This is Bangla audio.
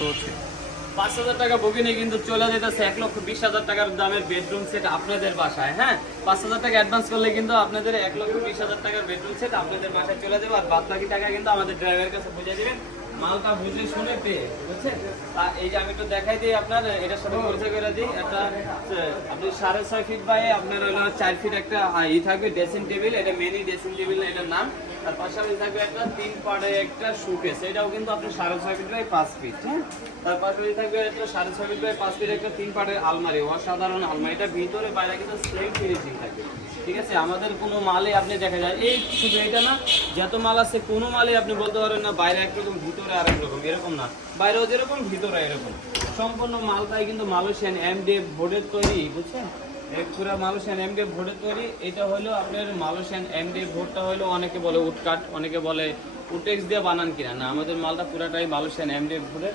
5,000 টাকা বুকিংয়ে কিন্তু চলে যেতেছে 1,20,000 টাকার দামের বেডরুম সেট আপনাদের বাসায়। হ্যাঁ, 5,000 টাকা অ্যাডভান্স করলে কিন্তু আপনাদের 1,20,000 টাকার বেডরুম সেট আপনাদের বাসায় চলে যাবে। আর বাদ বাকি টাকা কিন্তু আমাদের ড্রাইভারের কাছে বুঝে দিবেন, মালটা বুঝে শুনে পেয়ে, বুঝছেন? এই যে আমি একটু দেখাই দিই আপনার, এটার সাথে পরিচয় করে দিই। একটা আপনি 6.5 ফিট বাই আপনার হলো 4 ফিট একটা থাকবে ড্রেসিং টেবিল, এটা মিনি ড্রেসিং টেবিল না এটার নাম। তার পাশাপাশি থাকবে একটা 3 পার্টের একটা শোকেস, এটাও কিন্তু আপনি 6.5 ফিট বাই 5 ফিট। হ্যাঁ, তার পাশাপাশি থাকবে একটা 6.5 ফিট বাই 5 ফিট একটা 3 পার্টের আলমারি, অসাধারণ আলমারি। এটা ভিতরে বাইরে কিন্তু সেম ফিনিশিং থাকবে। ঠিক আছে, আমাদের কোনো মালে আপনি দেখা যায় এই শুধু এটা না, যত মাল আছে কোনো মালে আপনি বলতে পারেন না বাইরে একরকম ভিতরে আরেক রকম, এরকম না। বাইরেও যেরকম ভিতরে এরকম, সম্পূর্ণ মালটাই কিন্তু মালয়েশিয়ান এমডিএফ বোর্ডের তৈরি, বুঝছেন? পুরো মালয়েশিয়ান এমডিএফ বোর্ডের তৈরি। এটা হলো আপনার মালয়েশিয়ান এমডিএফ বোর্ডটা হলো অনেকে বলে উডকাট, অনেকে বলে উটেক্স দিয়ে বানান কিনা, না, আমাদের মালটা পুরাটাই মালয়েশিয়ান এমডিএফ বোর্ডের।